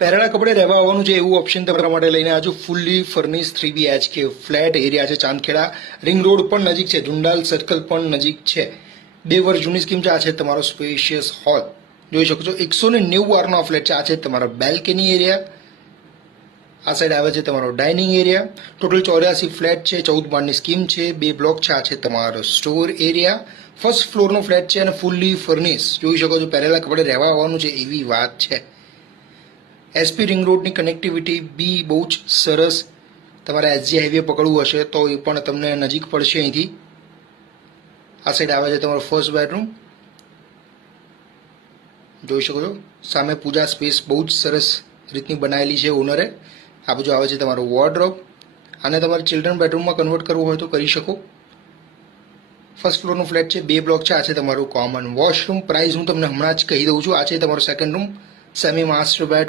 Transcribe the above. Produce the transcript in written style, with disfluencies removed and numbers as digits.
પહેરેલા કપડે રહેવા આવવાનું છે એવું ઓપ્શન તમારા માટે લઈને આજુ fully furnish 3BHK flat area છે. ચાંદખેડા રિંગ રોડ પણ નજીક છે, ઝુંડાલ સર્કલ પણ નજીક છે. 2 વર્ષ જૂની સ્કીમ છે. આ છે તમારો સ્પેશિયસ હોલ, જોઈ શકો છો. 190 વારનો ફ્લેટ છે. આ છે તમારો બેલ્કની એરિયા. આ સાઈડ આવે છે તમારો ડાઇનિંગ એરિયા. ટોટલ 84 ફ્લેટ છે, 14 માળની સ્કીમ છે, 2 બ્લોક છે. આ છે તમારો સ્ટોર એરિયા. ફર્સ્ટ ફ્લોરનો ફ્લેટ છે અને ફૂલ્લી ફર્નિશ, જોઈ શકો છો. પહેરેલા કપડે રહેવા આવવાનું છે એવી વાત છે. એસપી રિંગ રોડની કનેક્ટિવિટી બી બહુ જ સરસ. તમારે એસજી હાઈવે પકડવું હશે તો એ પણ તમને નજીક પડશે અહીંથી. આ સાઈડ આવે છે તમારો ફર્સ્ટ બેડરૂમ, જોઈ શકો છો. સામે પૂજા સ્પેસ બહુ જ સરસ રીતની બનાવેલી છે ઓનરે. આ બાજુ આવે છે તમારો વોર્ડરોબ. આને તમારે ચિલ્ડ્રન બેડરૂમમાં કન્વર્ટ કરવું હોય તો કરી શકો. ફર્સ્ટ ફ્લોરનો ફ્લેટ છે, 2 બ્લોક છે. આ છે તમારું કોમન વોશરૂમ. પ્રાઇસ હું તમને હમણાં જ કહી દઉં છું. આ છે તમારો second room, semi master bed.